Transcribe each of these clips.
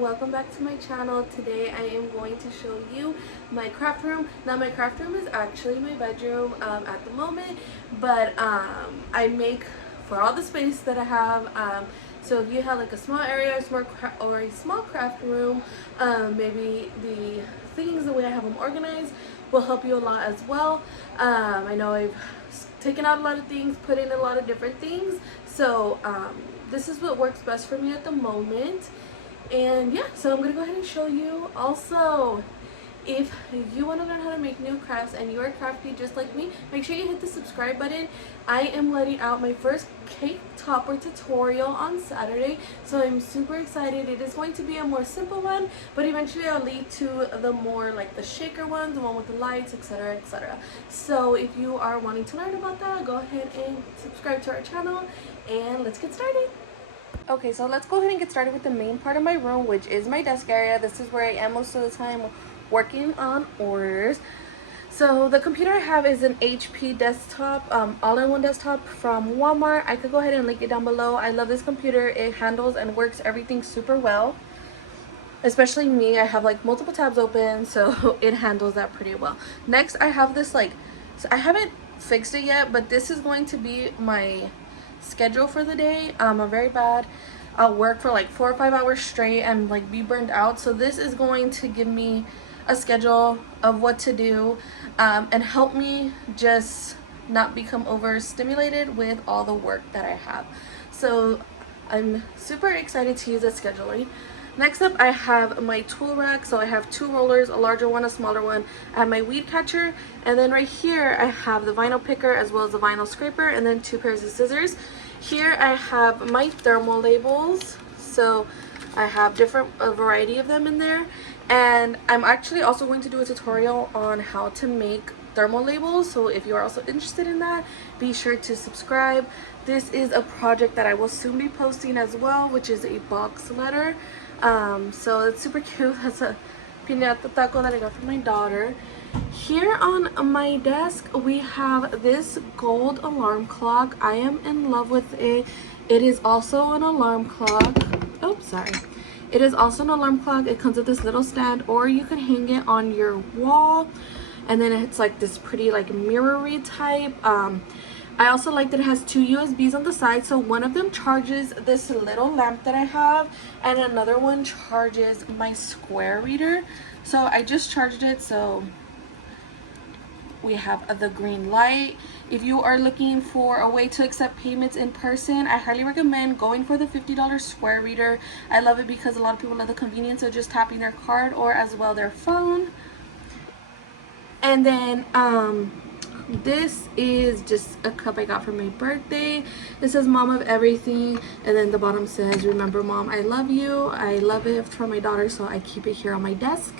welcome back to my channel. Today I am going to show you my craft room. Now my craft room is actually my bedroom at the moment, but I make for all the space that I have. So if you have like a small area or a small craft room, maybe the things, the way I have them organized will help you a lot as well. I know I've taken out a lot of things, put in a lot of different things, so this is what works best for me at the moment. And yeah, so I'm gonna go ahead and show you. Also, if you want to learn how to make new crafts and you are crafty just like me, make sure you hit the subscribe button. I am letting out my first cake topper tutorial on Saturday, so I'm super excited. It is going to be a more simple one, but eventually I'll lead to the more like the shaker ones, the one with the lights, etc, etc. So if you are wanting to learn about that, go ahead and subscribe to our channel and let's get started. Okay, so let's go ahead and get started with the main part of my room, which is my desk area. This is where I am most of the time working on orders. So the computer I have is an HP desktop, all-in-one desktop from Walmart. I could go ahead and link it down below. I love this computer. It handles and works everything super well. Especially me, I have like multiple tabs open, so it handles that pretty well. Next, I have this so I haven't fixed it yet, but this is going to be my schedule for the day. I'm very bad. I'll work for like 4 or 5 hours straight and like be burned out. So this is going to give me a schedule of what to do and help me just not become overstimulated with all the work that I have. So I'm super excited to use that scheduling. Next up, I have my tool rack. So I have 2 rollers, a larger one, a smaller one. I have my weed catcher, and then right here I have the vinyl picker as well as the vinyl scraper, and then 2 pairs of scissors. Here I have my thermal labels. So I have a variety of them in there, and I'm actually also going to do a tutorial on how to make thermal labels. So if you are also interested in that, be sure to subscribe. This is a project that I will soon be posting as well, which is a box letter. So it's super cute. That's a piñata taco that I got from my daughter. Here on my desk we have this gold alarm clock. I am in love with it. It is also an alarm clock. Oh, sorry. It is also an alarm clock. It comes with this little stand, or you can hang it on your wall, and then it's like this pretty like mirrory type. I also like that it has 2 USBs on the side, so one of them charges this little lamp that I have, and another one charges my square reader. So I just charged it, so we have the green light. If you are looking for a way to accept payments in person, I highly recommend going for the $50 square reader. I love it because a lot of people love the convenience of just tapping their card or as well their phone. And then this is just a cup I got for my birthday. It says mom of everything, and then the bottom says remember mom, I love you. I love it for my daughter, so I keep it here on my desk.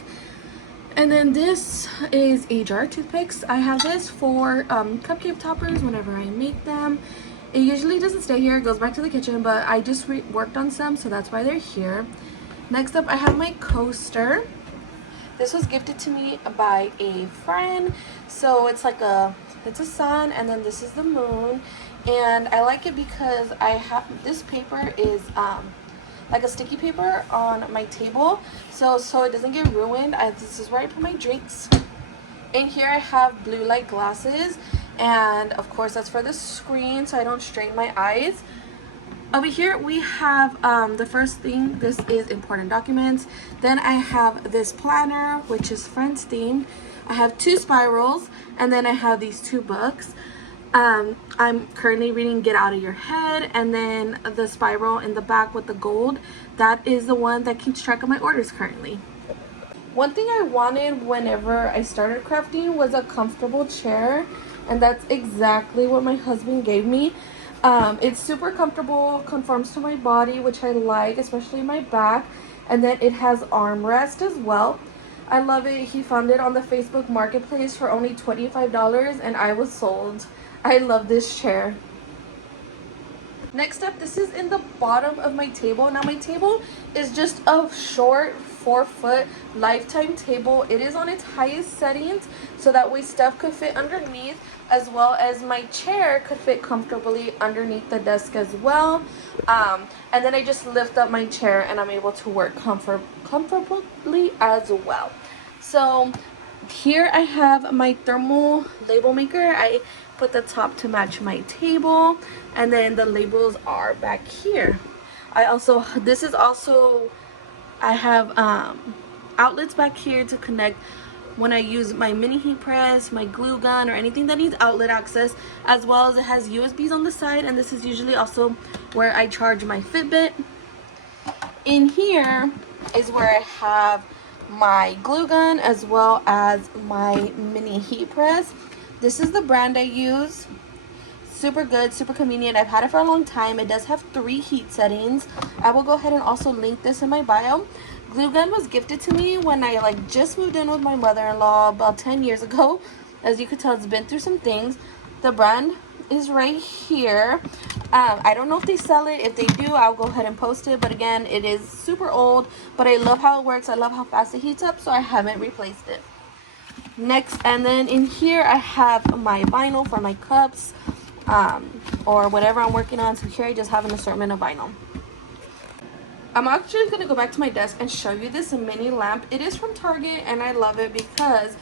And then this is a jar of toothpicks. I have this for cupcake toppers whenever I make them. It usually doesn't stay here, it goes back to the kitchen, but I just worked on some, so that's why they're here. Next up, I have my coaster. This was gifted to me by a friend. So it's like it's a sun, and then this is the moon. And I like it because I have this paper is like a sticky paper on my table, so it doesn't get ruined. This is where I put my drinks. And here I have blue light glasses, and of course that's for the screen so I don't strain my eyes. Over here we have the first thing. This is important documents. Then I have this planner, which is Friends themed. I have 2 spirals, and then I have these 2 books. I'm currently reading Get Out of Your Head, and then the spiral in the back with the gold, that is the one that keeps track of my orders currently. One thing I wanted whenever I started crafting was a comfortable chair, and that's exactly what my husband gave me. It's super comfortable, conforms to my body, which I like, especially my back, and then it has armrest as well. I love it. He found it on the Facebook Marketplace for only $25, and I was sold. I love this chair. Next up, this is in the bottom of my table. Now my table is just a short 4-foot lifetime table. It is on its highest settings, so that way stuff could fit underneath, as well as my chair could fit comfortably underneath the desk as well. And then I just lift up my chair and I'm able to work comfortably as well. So here I have my thermal label maker. I put the top to match my table, and then the labels are back here. I have outlets back here to connect when I use my mini heat press, my glue gun, or anything that needs outlet access, as well as it has USBs on the side, and this is usually also where I charge my Fitbit. In here is where I have my glue gun as well as my mini heat press. This is the brand I use. Super good, super convenient. I've had it for a long time. It does have 3 heat settings. I will go ahead and also link this in my bio. Glue gun was gifted to me when I just moved in with my mother-in-law about 10 years ago. As you can tell, it's been through some things. The brand is right here. I don't know if they sell it. If they do, I'll go ahead and post it. But again, it is super old, but I love how it works. I love how fast it heats up, so I haven't replaced it. Next, and then in here I have my vinyl for my cups, or whatever I'm working on. So here I just have an assortment of vinyl. I'm actually going to go back to my desk and show you this mini lamp. It is from Target, and I love it because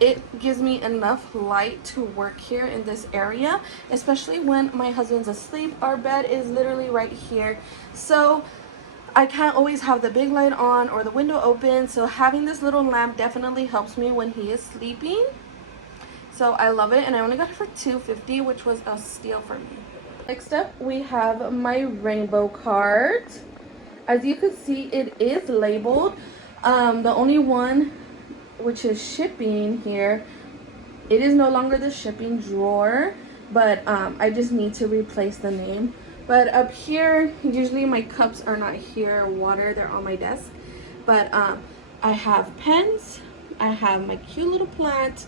it gives me enough light to work here in this area, especially when my husband's asleep. Our bed is literally right here, so I can't always have the big light on or the window open, so having this little lamp definitely helps me when he is sleeping. So I love it, and I only got it for $2.50, which was a steal for me. Next up, we have my rainbow card. As you can see, it is labeled. The only one which is shipping here, it is no longer the shipping drawer, but I just need to replace the name. But up here, usually my cups are not here, water, they're on my desk. But I have pens, I have my cute little plant,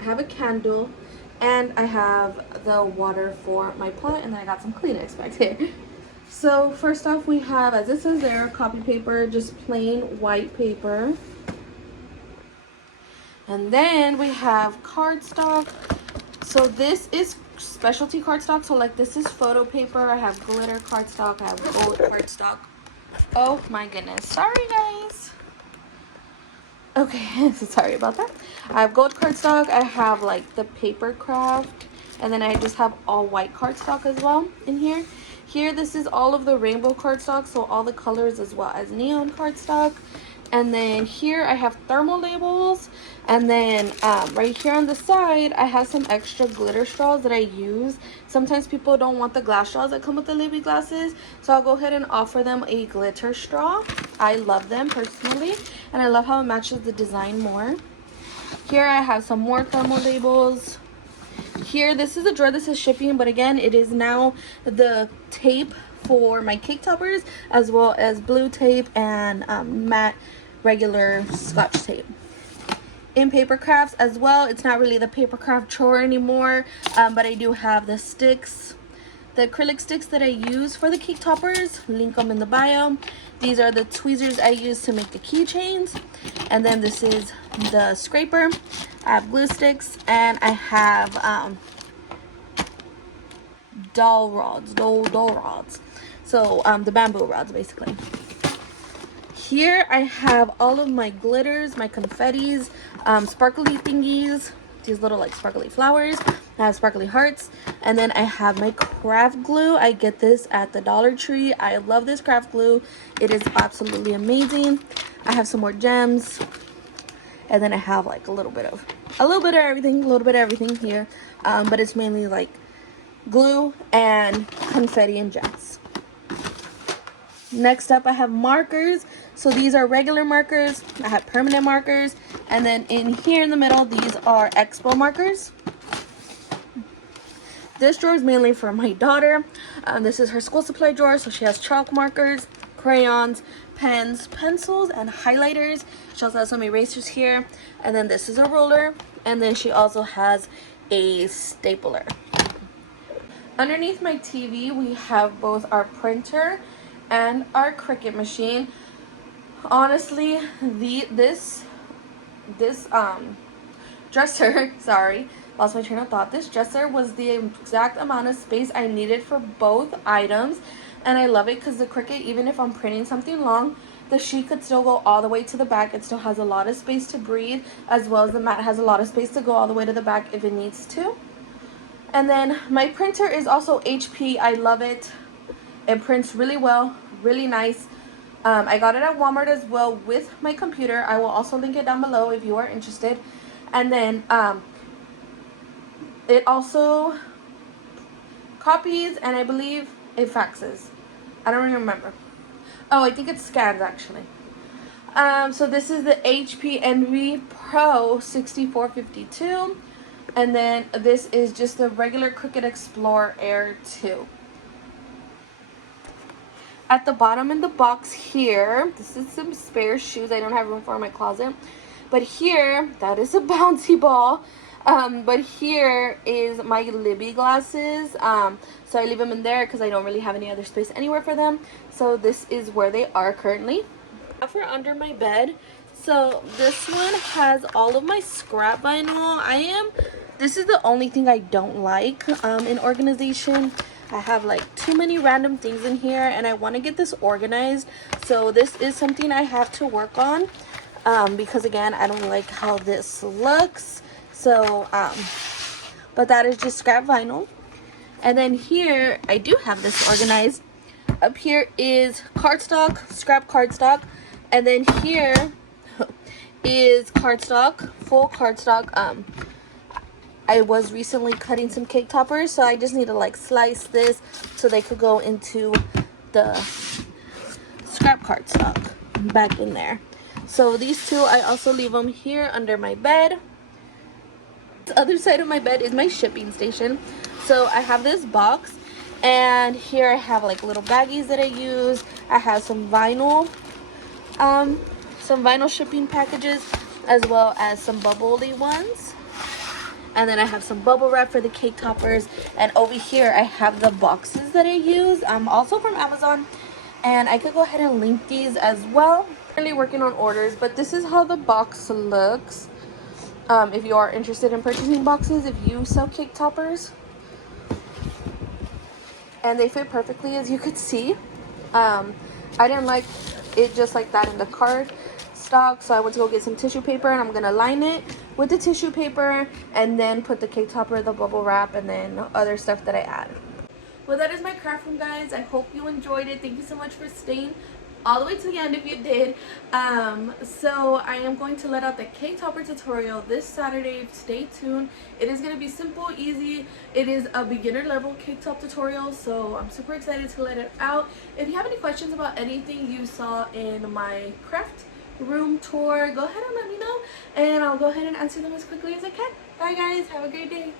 I have a candle, and I have the water for my plant, and then I got some Kleenex back there. So first off, we have, as it says there, copy paper, just plain white paper. And then we have cardstock. So this is specialty cardstock. So this is photo paper. I have glitter cardstock. I have gold cardstock. Oh my goodness. Sorry guys. Okay, so sorry about that. I have gold cardstock. I have the paper craft. And then I just have all white cardstock as well in here. Here, this is all of the rainbow cardstock, so all the colors as well as neon cardstock. And then here I have thermal labels. And then right here on the side, I have some extra glitter straws that I use. Sometimes people don't want the glass straws that come with the Libby glasses, so I'll go ahead and offer them a glitter straw. I love them personally, and I love how it matches the design more. Here I have some more thermal labels. Here, this is a drawer that says shipping, but again, it is now the tape for my cake toppers, as well as blue tape and matte regular Scotch tape. In paper crafts as well, it's not really the paper craft drawer anymore, but I do have the sticks, the acrylic sticks that I use for the cake toppers. Link them in the bio. These are the tweezers I use to make the keychains. And then this is the scraper. I have glue sticks, and I have doll rods. So the bamboo rods basically. Here I have all of my glitters, my confettis, sparkly thingies, these little sparkly flowers. I have sparkly hearts, and then I have my craft glue. I get this at the Dollar Tree. I love this craft glue. It is absolutely amazing. I have some more gems, and then I have a little bit of everything here, but it's mainly glue and confetti and gems. Next up, I have markers. So these are regular markers. I have permanent markers, and then in here in the middle, these are expo markers. This drawer is mainly for my daughter. This is her school supply drawer, so she has chalk markers, crayons, pens, pencils, and highlighters. She also has some erasers here, and then this is a ruler, and then she also has a stapler. Underneath my TV, we have both our printer and our Cricut machine. Honestly, this dresser, sorry, lost my train of thought. This dresser was the exact amount of space I needed for both items, and I love it because the Cricut, even if I'm printing something long, the sheet could still go all the way to the back. It still has a lot of space to breathe, as well as the mat has a lot of space to go all the way to the back if it needs to. And then my printer is also HP. I love it. It prints really well, really nice. I got it at Walmart as well with my computer. I will also link it down below if you are interested. And then it also copies, and I believe it faxes. I don't even remember. Oh, I think it scans actually. So this is the HP Envy Pro 6452. And then this is just the regular Cricut Explorer Air 2. At the bottom in the box here, this is some spare shoes I don't have room for in my closet. But here, that is a bouncy ball. But here is my Libby glasses. So I leave them in there because I don't really have any other space anywhere for them. So this is where they are currently. For under my bed. So this one has all of my scrap vinyl. This is the only thing I don't like in organization. I have like too many random things in here, and I want to get this organized. So this is something I have to work on because again, I don't like how this looks. So but that is just scrap vinyl. And then here I do have this organized. Up here is cardstock, scrap cardstock, and then here is cardstock, full cardstock. I was recently cutting some cake toppers, so I just need to like slice this so they could go into the scrap cardstock back in there. So these two, I also leave them here under my bed. The other side of my bed is my shipping station. So I have this box, and here I have like little baggies that I use. I have some vinyl shipping packages, as well as some bubbly ones. And then I have some bubble wrap for the cake toppers. And over here I have the boxes that I use, also from Amazon. And I could go ahead and link these as well. I'm currently working on orders, but this is how the box looks. If you are interested in purchasing boxes, if you sell cake toppers. And they fit perfectly, as you could see. I didn't like it just like that in the card stock, so I went to go get some tissue paper, and I'm gonna line it with the tissue paper and then put the cake topper, the bubble wrap, and then other stuff that I add. Well, that is my craft room, guys. I hope you enjoyed it. Thank you so much for staying all the way to the end if you did. So I am going to let out the cake topper tutorial this Saturday. Stay tuned. It is going to be simple, easy. It is a beginner level cake top tutorial, so I'm super excited to let it out. If you have any questions about anything you saw in my craft room tour, go ahead and let me know, and I'll go ahead and answer them as quickly as I can. Bye guys, have a great day.